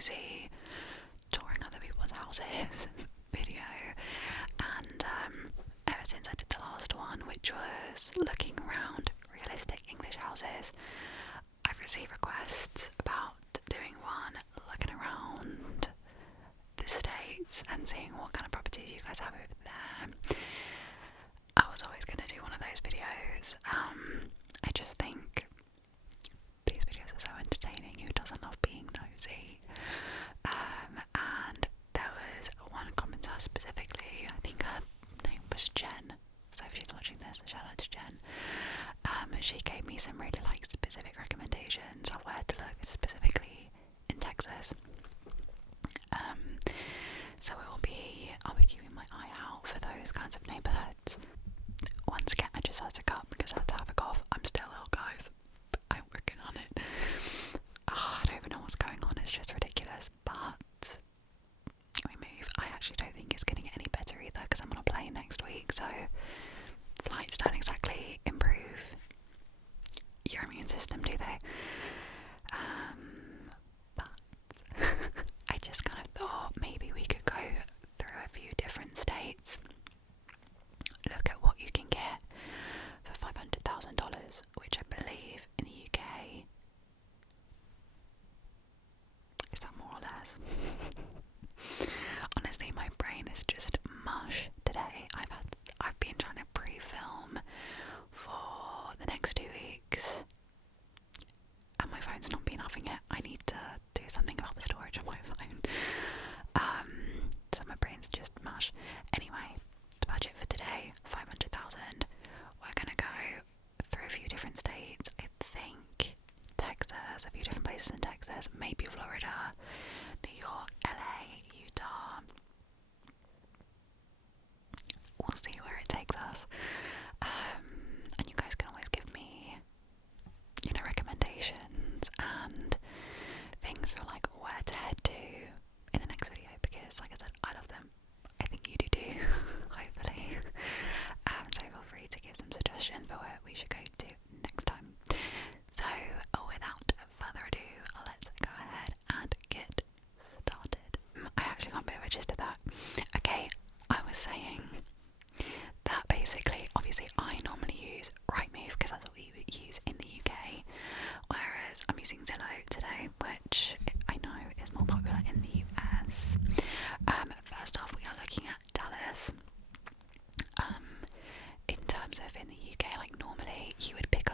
nosy, touring other people's houses video, and ever since I did the last one, which was looking around realistic English houses, I've received requests about doing one looking around the States and seeing what kind of properties you guys have over there. I was always going to do one of those videos. I just think these videos are so entertaining. Who doesn't love being nosy? And there was one commenter specifically, I think her name was Jen, so if she's watching this, shout out to Jen. She gave me some really specific recommendations of where to look, specifically in Texas. So I'll be keeping my eye out for those kinds of neighbourhoods. Once again, I just had to cut because I had to have a cough. I'm still ill, guys. I'm working on it. I don't even know what's going on. It's just ridiculous. But we move. I actually don't think it's going to get any better either because I'm on a plane next week. So flights don't exactly improve your immune system, do they? But I just kind of thought maybe we could go through a few different states, look at what you can get for $500,000, which I believe in the UK is that more or less. Honestly, my brain is just mush today. I've been trying to pre-film for the next 2 weeks, and my phone's not been having it. I need to do something about the storage on my phone. So my brain's just mush. Anyway, the budget for today, $500,000. We're gonna go through a few different states. I think Texas, a few different places in Texas, maybe Florida, New York, LA, Utah. We'll see where it takes us. And you guys can always give me, recommendations and things for where to head to in the next video, because like I said, I love them. I think you do too, hopefully. So feel free to give some suggestions for where we should go to next time. So without further ado, let's go ahead and get started. I actually can't believe I just did that. Okay, I was saying that basically, obviously I normally use Rightmove because that's what we use in the UK, whereas I'm using Zillow today, which I know is more popular in the US. First off, we are looking at Dallas. In terms of in the UK, normally you would pick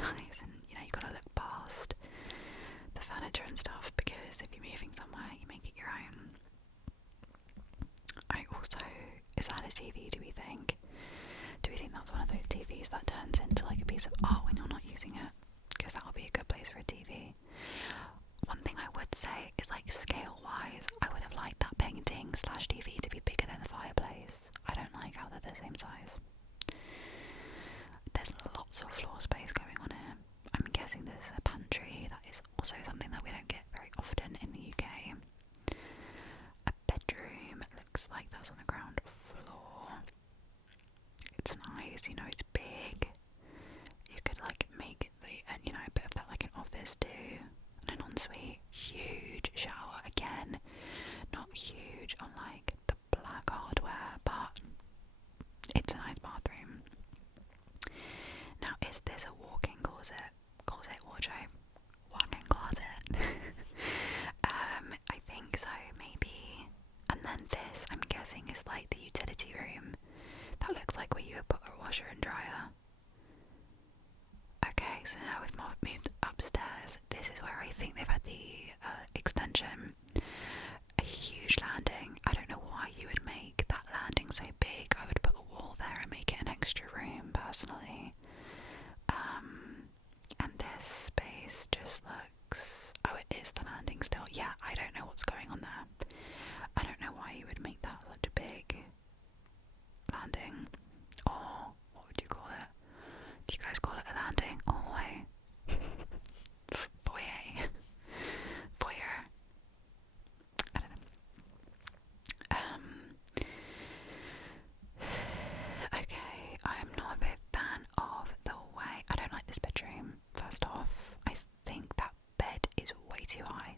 nice, and you know, you gotta look past the furniture and stuff, because if you're moving somewhere, you make it your own. I also, is that a TV, do we think? Do we think that's one of those TVs that turns into like a piece of art when you're not using it? Because that would be a good place for a TV. One thing I would say is, like, scale wise, I would have liked that painting slash TV to be bigger than the fireplace. I don't like how they're the same size. There's lots of floor space going on here. I'm guessing this is a pantry. That is also something that we don't get very often in the UK. A bedroom, it looks like that's on the ground floor. It's nice, you know, it's big. You could like make the, you know, a bit of that like an office too. And an ensuite. Huge shower again. Not huge on like the black hardware, but it's a nice bathroom. Now, is this a walk-in closet? Wardrobe? Walk-in closet? I think so, maybe. And then this, I'm guessing, is like the utility room. That looks like where you would put a washer and dryer. Okay, so now we've moved upstairs. This is where I think they've had the extension. A huge landing. I don't know why you would make that landing so big. I would put a wall there and make it an extra room, personally. And this space just looks... Oh, it is the landing still. Yeah, I don't know what's going on there. I don't know why you would make that such a big landing. Or, what would you call it? Do you guys call it a landing? Oh, wait. Foyer. Foyer. I don't know. Okay, I am not a big fan of the way... I don't like this bedroom, first off. I think that bed is way too high.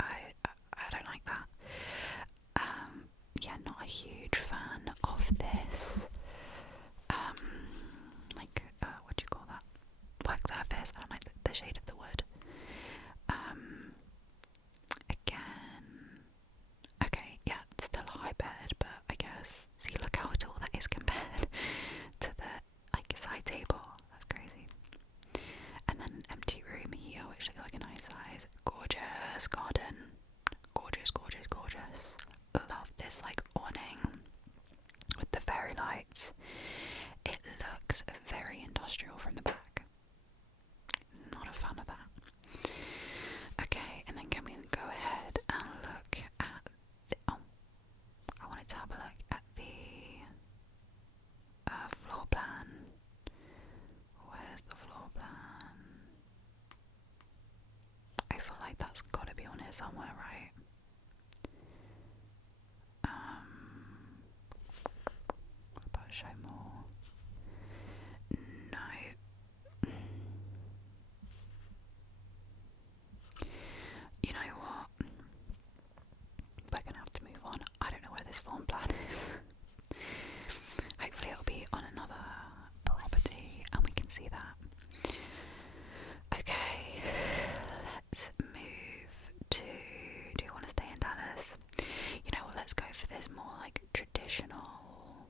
I don't like that. Yeah, not a huge fan of this. What do you call that? Work surface. I don't like the shade of the wood. Again, okay, yeah, it's still a high bed, but I guess, see, look how tall that is compared to the, like, side table. That's crazy. And then an empty room here, which looks like a nice size. Gorgeous garden. Gorgeous, gorgeous, gorgeous. Love this, like, awning with the fairy lights. It looks very industrial from the back. Not a fan of that. Okay, and then can we go ahead and look at the... Oh, I wanted to have a look at the floor plan. Where's the floor plan? I feel like that's got to be on here somewhere, right? What about show more? No. You know what? We're gonna have to move on. I don't know where this floor plan is. Hopefully it'll be on another property and we can see that. Okay, let's move to... Do you want to stay in Dallas? You know what, let's go for this more like traditional...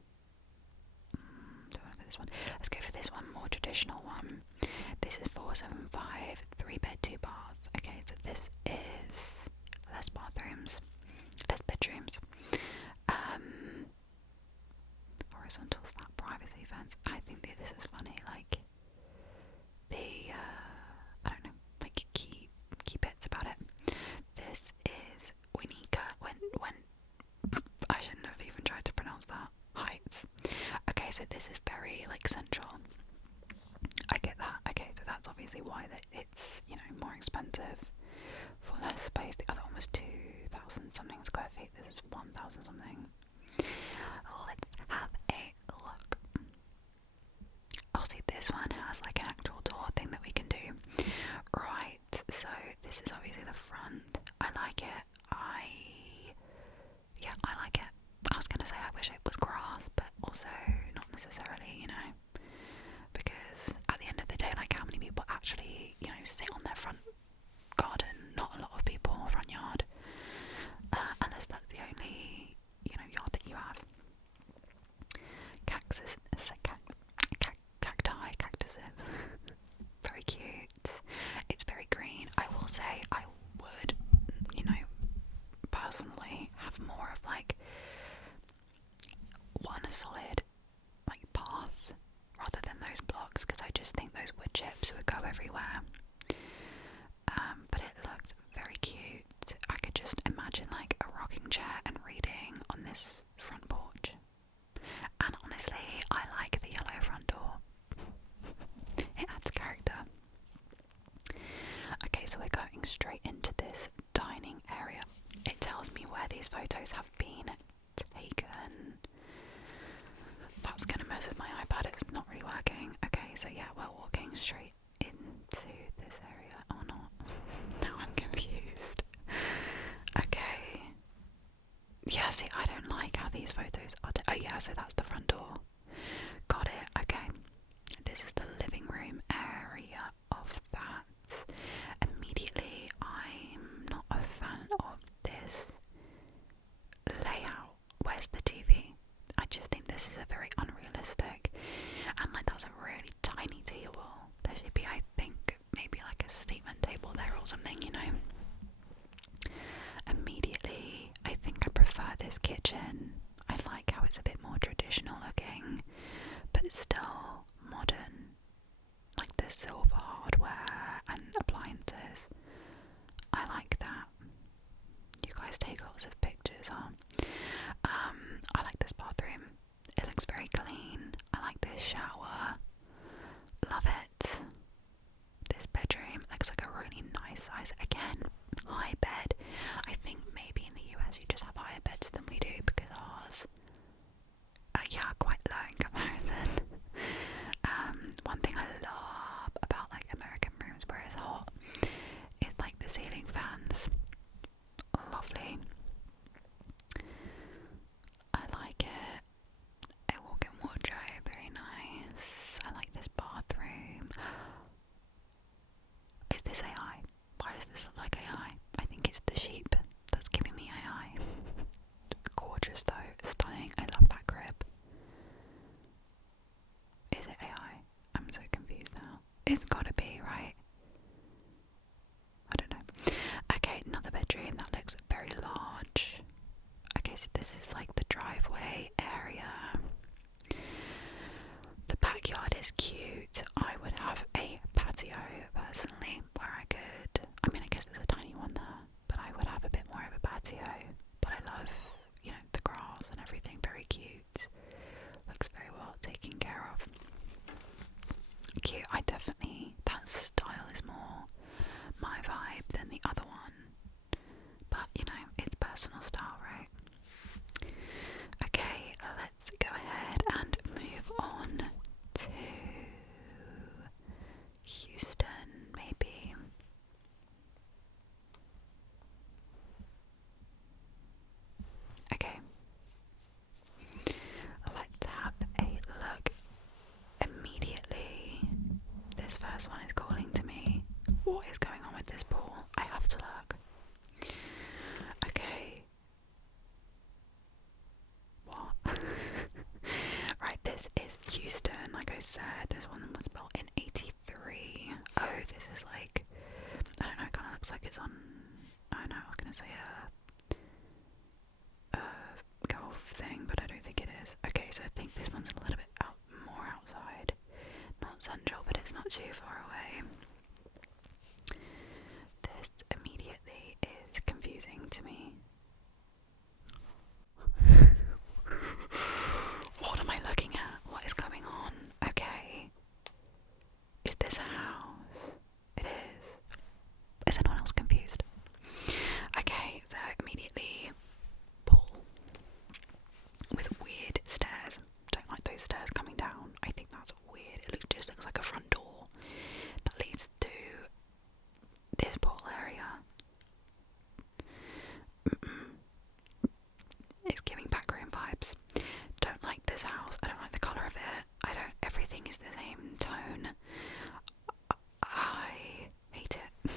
do I want to go this one? Let's go for this one, more traditional one. This is 475, 3 bed, 2 bath. Okay, so this is less bathrooms, less bedrooms. Horizontal slab privacy fence. I think that this is funny, like the I don't know, like key bits about it. This is Winnica when I shouldn't have even tried to pronounce that. Heights. Okay, so this is very like central. I get that. Okay, so that's obviously why that it's, you know, more expensive for less space. The other one was 2,000 something square feet. This is 1,000 something. Let's have a look. Oh, see, this one has like an actual door thing that we can do. Right, so this is obviously the front. I like it. I like it. I was gonna say I wish it was grass, but also not necessarily, you know, because at the end of the day, like, how many people actually, you know, sit on their front garden? Not a lot of people, front yard, unless that's the only, you know, yard that you have. Cactuses. pipes would go everywhere. But it looked very cute. I could just imagine like a rocking chair and reading on this front porch. And honestly, I like the yellow front door. It adds character. Okay, so we're going straight into this dining area. It tells me where these photos have been taken. That's gonna mess with my iPad, it's not really working. Okay, so yeah, we're walking straight into this area or not. Now I'm confused. Okay. Yeah, see, I don't like how these photos are. Oh yeah, so that's the front door. Got it. Okay. This is the living room area of that. Immediately, I'm not a fan of this layout. Where's the TV? I just think this is a very unrealistic, and like that's a really tiny table. There should be, I think, maybe like a statement table there or something, you know. Immediately, I think I prefer this kitchen. I like how it's a bit more traditional looking, but it's still modern. Like the silver hardware and appliances. I like that. You guys take lots of pictures, huh? I like this bathroom. It looks very clean. I like this shower. Love it. This bedroom looks like a really nice size. Again, high bed. I think maybe in the US you just have higher beds than we do because ours are quite low in comparison. One thing I love about like American rooms where it's hot is like the ceiling fans. Lovely. I like it. A walk-in wardrobe, very nice. I like this bathroom. Is this AI? Why does this look like AI? I think it's the sheep that's giving me AI. Gorgeous though, stunning. I love that crib. Is it AI? I'm so confused now. It's gotta be, right? I don't know. Okay, another bedroom that looks very large. Okay, so this is like the driveway area. The backyard is cute. I would have a patio personally where I could, I mean I guess there's a tiny one there, but I would have a bit more of a patio. But I love, you know, the grass and everything, very cute. Looks very well taken care of. Cute, I definitely, that style is more my vibe than the other one. But, you know, it's personal style, right? Okay, let's go ahead and move on to Houston, maybe. Okay. Let's have a look. Immediately, this first one is calling to me. What is going on with this pool? I have to look. Okay. What? Right, this is Houston, like I said. This one was built in 83. Oh, this is like, I don't know, it kind of looks like it's on, I know, I was going to say a golf thing, but I don't think it is. Okay, so I think this one's a little bit more outside. Not central, but it's not too far away. This immediately is confusing to me. What am I looking at? What is going on? Okay. Is this a house? It is. Is anyone else confused? Okay, so immediately pool with weird stairs. Don't like those stairs coming down. I think that's weird. It just looks like a front door that leads to this pool area. It's giving backroom vibes. Don't like this house. I don't like the colour of it. Everything is the same tone. I hate it.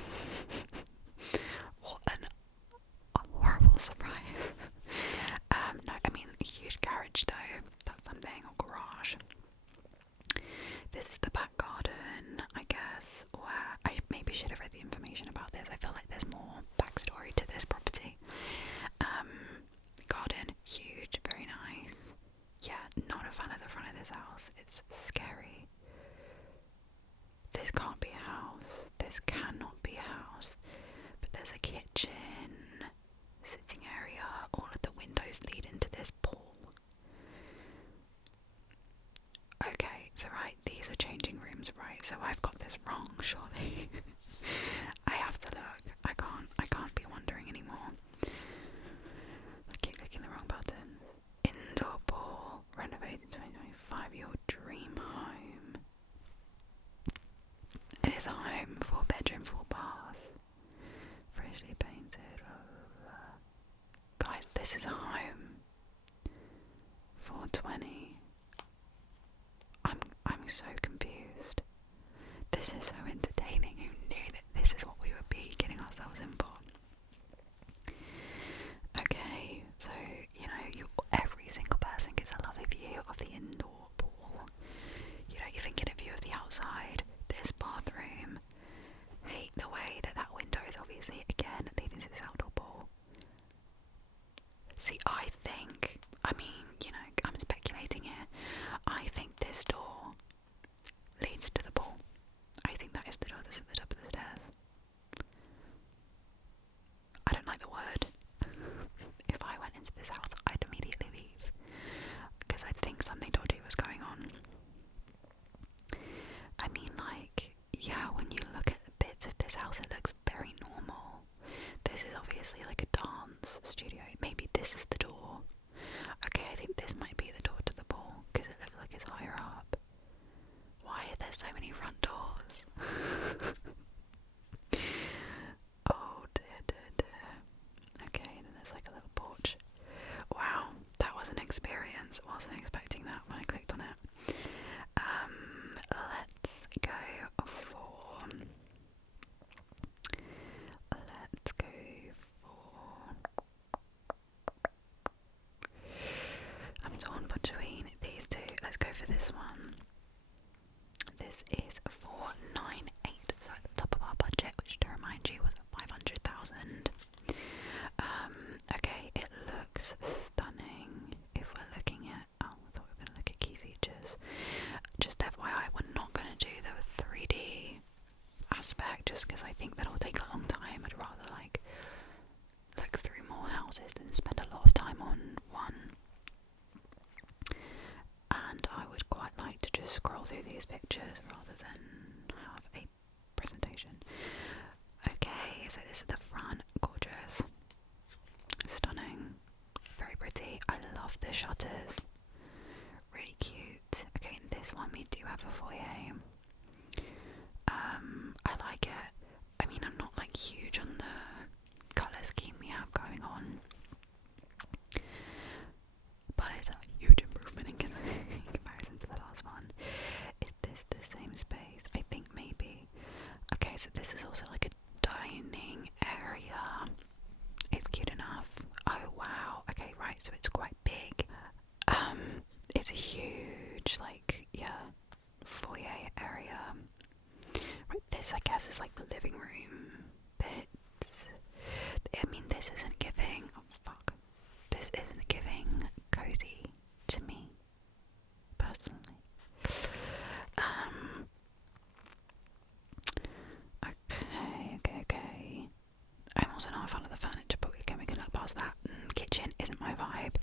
home, 4-bedroom, 4-bath, freshly painted. Guys, this is a home. 420. I'm so confused. This is so entertaining. Who knew that this is what we would be getting ourselves in for? Okay, so every single person gets a lovely view of the indoor pool. You even get a view of the outside. This bathroom. Hate the way that window is obviously again leading to this outdoor pool. See, I'm speculating here. I think this door leads to the pool. I think that is the door that's at the top of the stairs. I don't like the word. If I went into this house, I'd immediately leave. Because I think something dodgy was going on. I mean, yeah, when you look at the bits of this house, it looks very normal. This is obviously like a dance studio. Maybe this is the door. Okay, I think this might be the door to the pool, because it looks like it's higher up. Why are there so many front doors? Oh dear. Okay, and then there's like a little porch. Wow, that was an experience. Wasn't expecting that when I clicked on it. Let's go for I'm torn between these two. Let's go for this one. This is 498, so at the top of our budget, which to remind you was 500,000. Okay, it looks stunning. If we're looking at, I thought we were going to look at key features. Just FYI, we're not going to do the 3D aspect, just because I think that'll take a long time. I'd rather look through more houses than spend a lot of time on one. And I would quite like to just scroll through these pictures rather than have a presentation. Okay, so this is the front. Gorgeous. Stunning. Very pretty. I love the shutters. Really cute. Okay, in this one we do have a foyer. I like it. I mean, I'm not huge on the colour scheme we have going on, but it's a huge improvement in comparison to the last one. Is this the same space? I think maybe. Okay, so this is also like a dining area. It's cute enough. Oh wow. Okay, right, so it's quite big. It's a huge foyer area. Right, this I guess is the living room bit. I mean, this isn't giving. Oh fuck. This isn't giving cozy to me, personally. Okay. I'm also not a fan of the furniture, but we can look past that. Kitchen isn't my vibe,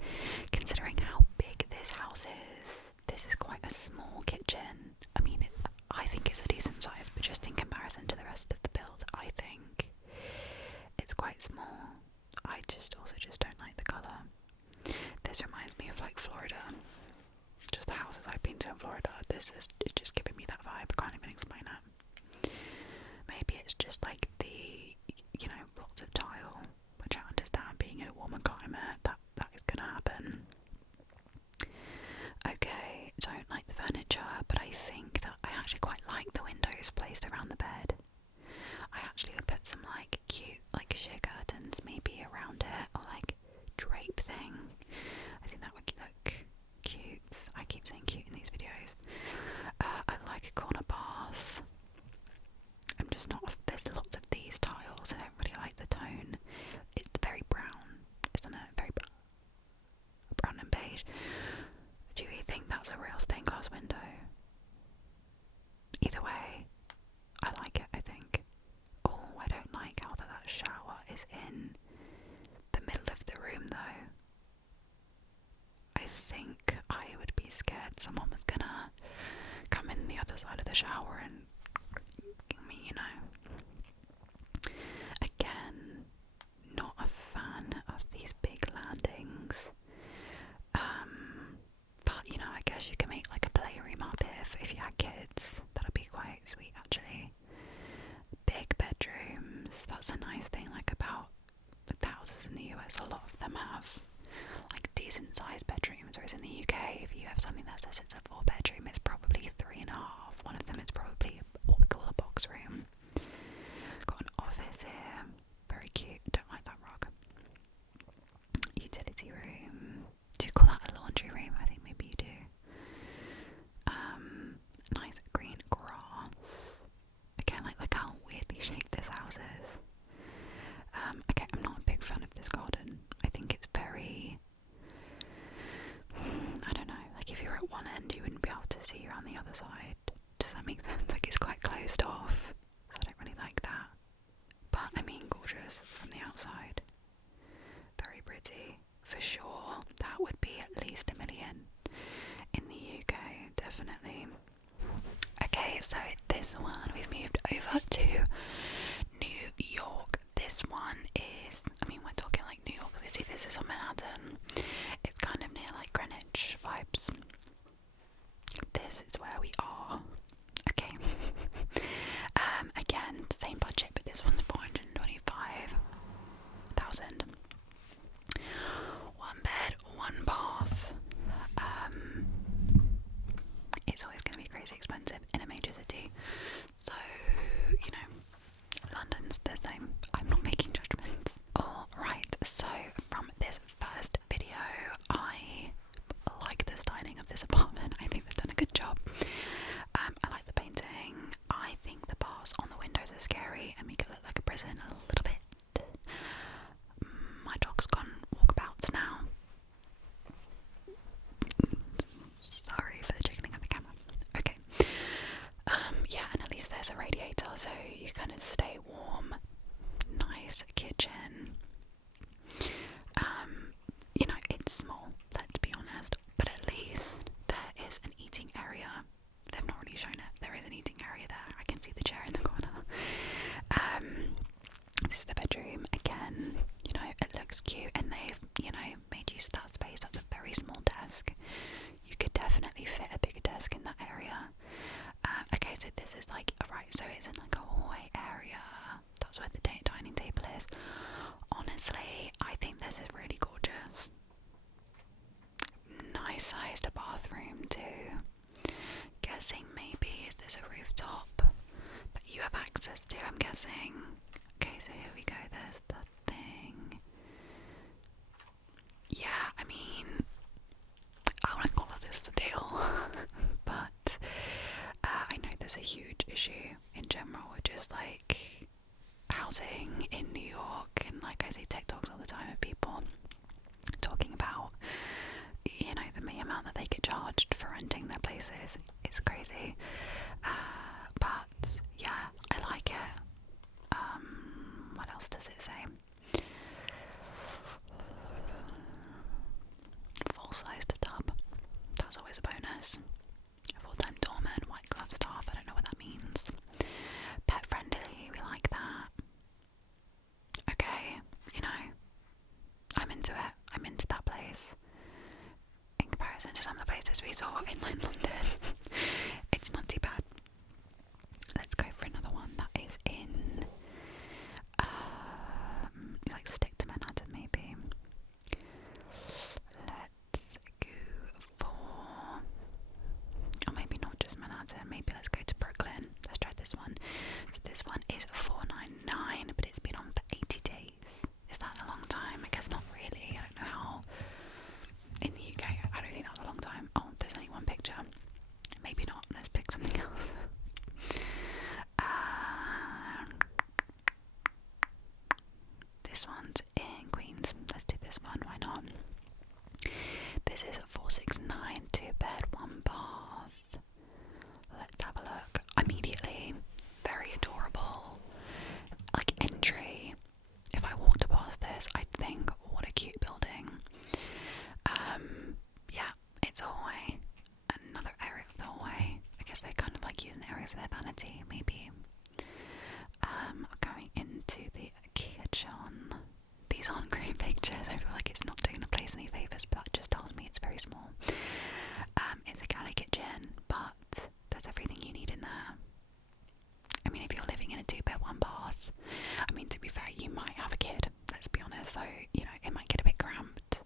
considering how big this house is. This is quite a small kitchen. I mean, I think it's a decent size, but just in comparison to the rest of the build, I think it's quite small. I also just don't like the colour. This reminds me of Florida. Just the houses I've been to in Florida. It's just giving me that vibe. I can't even explain it. Maybe it's just the lots of tile, which I understand being in a warmer climate, that is gonna happen. Okay, don't like the furniture, but I think that I actually quite like the windows placed around the bed. I actually would put some cute sheer curtains maybe around it, or drape thing. I think that would look cute. I keep saying cute in these videos. I like a corner bath. I'm just not. There's lots of gonna stay warm, nice kitchen. You know, it's small, let's be honest, but at least there is an eating area. They've not really shown it. There is an eating area there. I can see the chair in the corner. This is the bedroom again. You know, it looks cute, and they've, you know, made use of that space. That's a very small desk. You could definitely fit a bigger desk in that area. Okay, so this is like, right, so it's in like a hallway area. That's where the dining table is. Honestly, I think this is really gorgeous. Nice sized bathroom too. Guessing maybe, is this a rooftop that you have access to, I'm guessing. Okay, so here we go, there's the thing. Yeah, I mean, I wouldn't call it a steal, but I know there's a huge issue in general with just like housing in New York, and like I see TikToks all the time of people talking about, you know, the amount that they get charged for renting their places. It's crazy. But yeah, I like it. What else does it say? Full-sized tub. That's always a bonus. Full-time doorman, white glove staff. I don't know what that means. Pet friendly. We like that. Okay, you know, I'm into it. I'm into that place. In comparison to some of the places we saw in London, it's not too bad. Let's go for another one that is in, like stick to Manhattan maybe. Let's go for, or maybe not just Manhattan, maybe let's go to Brooklyn. Let's try this one. So this one is $4.99, but it's been on for 80 days. Is that a long time? I guess not really. I don't know how. In the UK, I don't think that's a long time. Oh, there's only one picture. Maybe not. Let's pick something else. This one's in Queens. Let's do this one. Why not? This is $4.69, 2-bed, 1-bath. Let's have a look. Immediately, very adorable. Like entry. If I walked past this, I'd think, what a cute building. Yeah, it's a hallway. Another area of the hallway. I guess they kind of like use an area for their vanity, maybe. Going into the kitchen. These aren't great pictures. I feel like it's not doing the place any favours, but that just tells me it's very small. It's a galley kitchen, but there's everything you need in there. I mean, if you're living in a 2-bed, 1-bath, I mean, to be fair, you might have a kid, let's be honest, so, you know, it might get a bit cramped.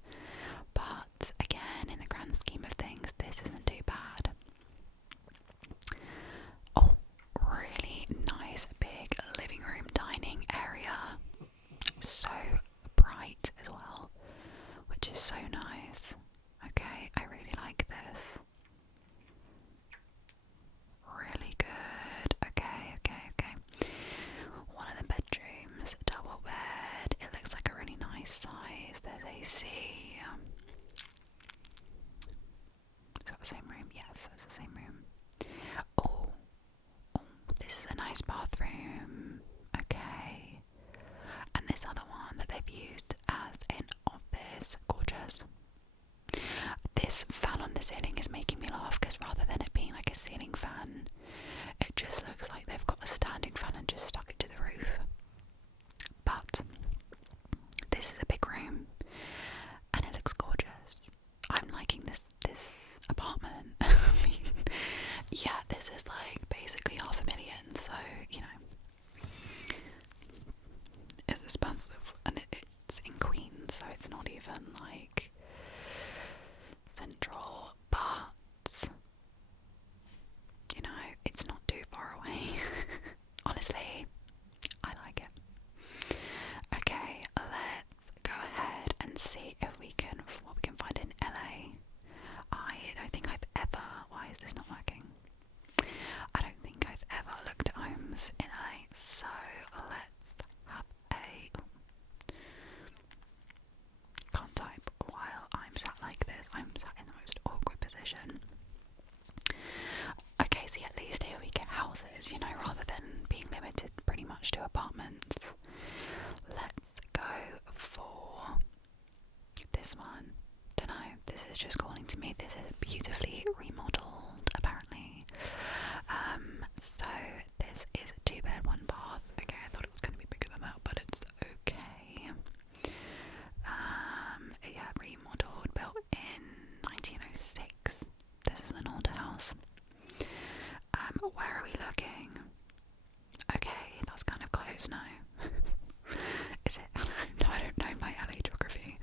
But, again, in the grand scheme of things, this isn't too bad. Oh, really nice, big living room, dining area. So bright as well, which is so nice. Okay, I really like this. Really good. Okay. One of the bedrooms, double bed. It looks like a really nice size. There's AC. Is that the same room? Yes, it's the same room. Oh, this is a nice bathroom. Okay. And this other one that they've used as an office. Gorgeous. This fan on the ceiling is making me laugh because rather than it being like a ceiling fan, it just looks like they've got a standing fan and just stuck it to the roof. But this is a big room and it looks gorgeous. I'm liking this apartment. I mean, yeah, this is like basically $500,000, so you know, it's expensive, and it's in Queens, so it's not even like central, but you know, it's not too far away. Honestly, I like it. Okay, let's go ahead and see if what we can find in LA. I don't think I've ever, why is this not working? attached to apartments. Let's go for this one. Don't know, this is just calling to me. This is beautifully remodeled, apparently. So this is a 2-bed, 1-bath. Okay, I thought it was going to be bigger than that, but it's okay. Yeah, remodeled, built in 1906. This is an old house. Where are we looking? Okay, that's kind of close now. Is it? I don't know my LA geography.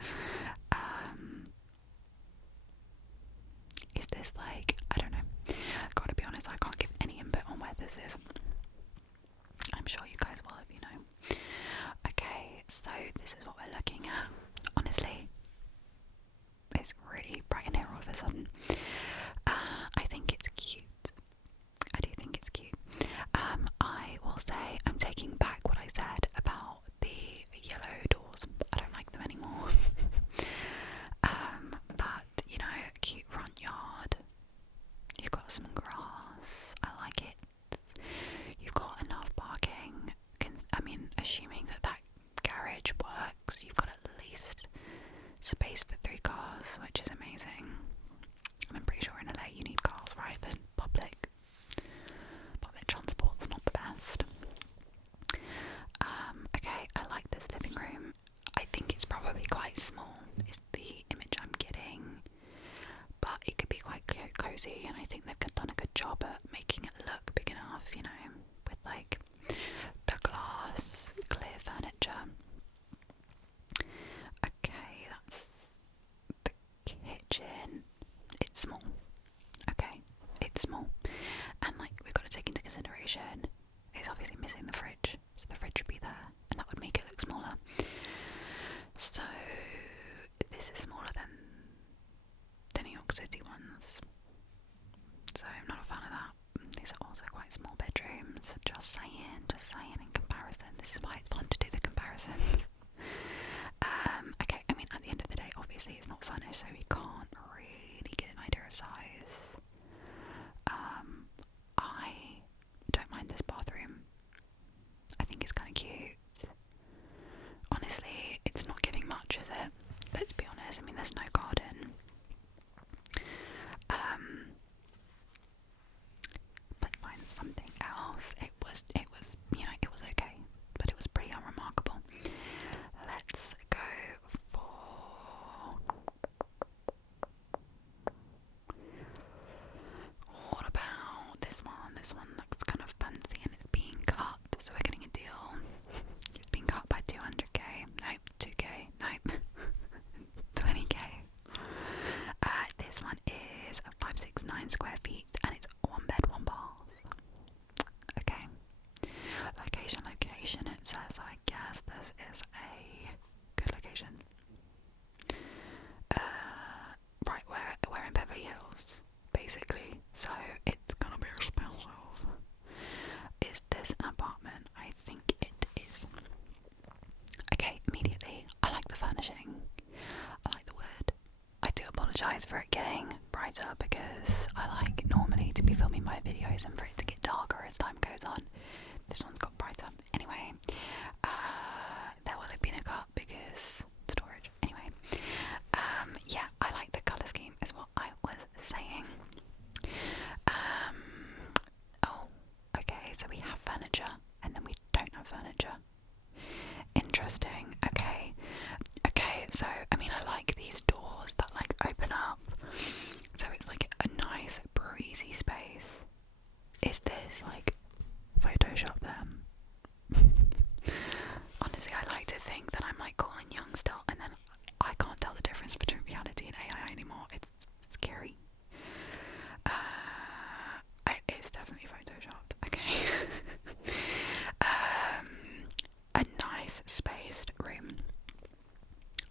Is this like, I don't know. Gotta be honest, I can't give any input on where this is. I'm sure you guys will if you know. Okay, so this is what we're looking at. Honestly, it's really bright in here all of a sudden. I think it's cute. I do think it's cute. I will say I'm taking back what I said about the yellow doors. I don't like them anymore. But you know, cute front yard. You've got some grass. I like it. You've got enough parking. I mean, assuming that garage works, you've got at least space for 3 cars, which is amazing. And I'm pretty sure in LA you need cars, right? Then public transport's not the best. Okay, I like this living room. I think it's probably quite small, is the image I'm getting, but it could be quite cozy, and I think they've done a good job at making it look big enough, you know, with like the glass, clear furniture. Okay, that's the kitchen. It's small. Okay, it's small, and like we've got to take into consideration it's obviously missing the fridge, so the fridge would be there, and that would make it look smaller. So this is smaller than the New York City ones, so I'm not a fan of that. These are also quite small bedrooms. Just saying in comparison. This is why it's fun to do the comparisons. Okay, I mean, at the end of the day, obviously it's not furnished, so we can't really get an idea of size. I don't mind this bathroom. I think it's kind of cute. Honestly, it's not giving much, is it? Let's be honest. I mean, there's no garden. Let's find something else. It was, you know, it was okay, but it was pretty unremarkable. Let's go for. What about this one? This one looks kind of fancy and it's being cut, so we're getting a deal. It's being cut by 200k. Nope, 2k. Nope. 20k. This one is 569 square feet and it's 1 bed, 1 bath. Okay. Location. It says, I guess this is a good location. Right, we're in Beverly Hills, basically, so it's gonna be expensive. Is this an apartment? I think it is. Okay, immediately, I like the furnishing. I like the wood. I do apologise for it getting brighter because I like normally to be filming my videos and for it to get darker as time goes on. This one's got brighter. Anyway, there will have been a cut because storage. Anyway, yeah, I like the colour scheme is what I was saying. Oh, okay, so we have furniture and then we don't have furniture. Interesting. Okay, so I mean, I like these doors that like open up, so it's like a nice breezy space. Is this like Photoshop then? Honestly, I like to think that I'm like cool and young still, and then I can't tell the difference between reality and AI anymore. It's scary. It's definitely photoshopped. Okay. A nice spaced room.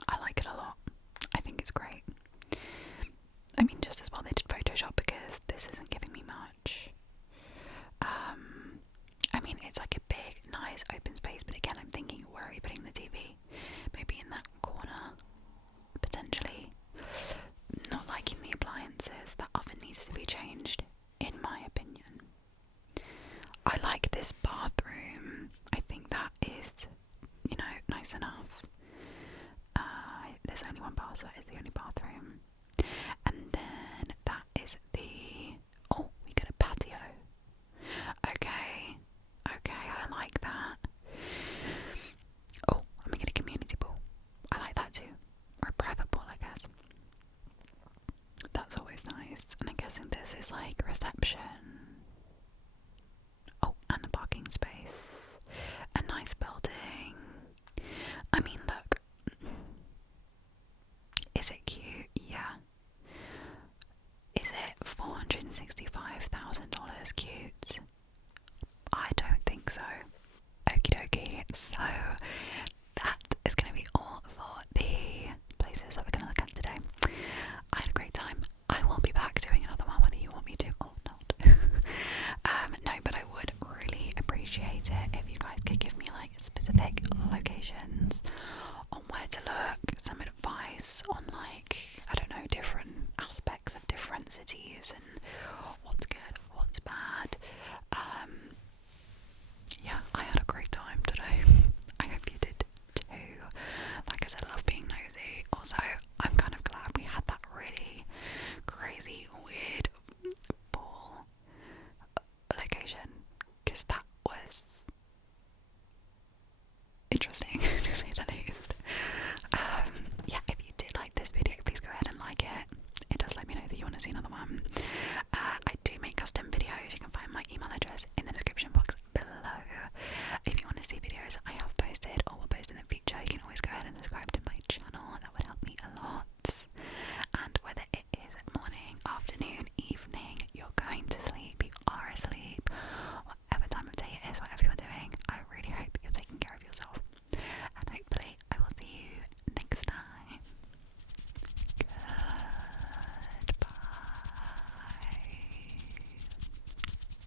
I like it a lot. I think it's great. I mean, just as well they did Photoshop because this isn't giving me much. I mean, it's like a big, nice open space, but again, I'm thinking, where are you putting the TV?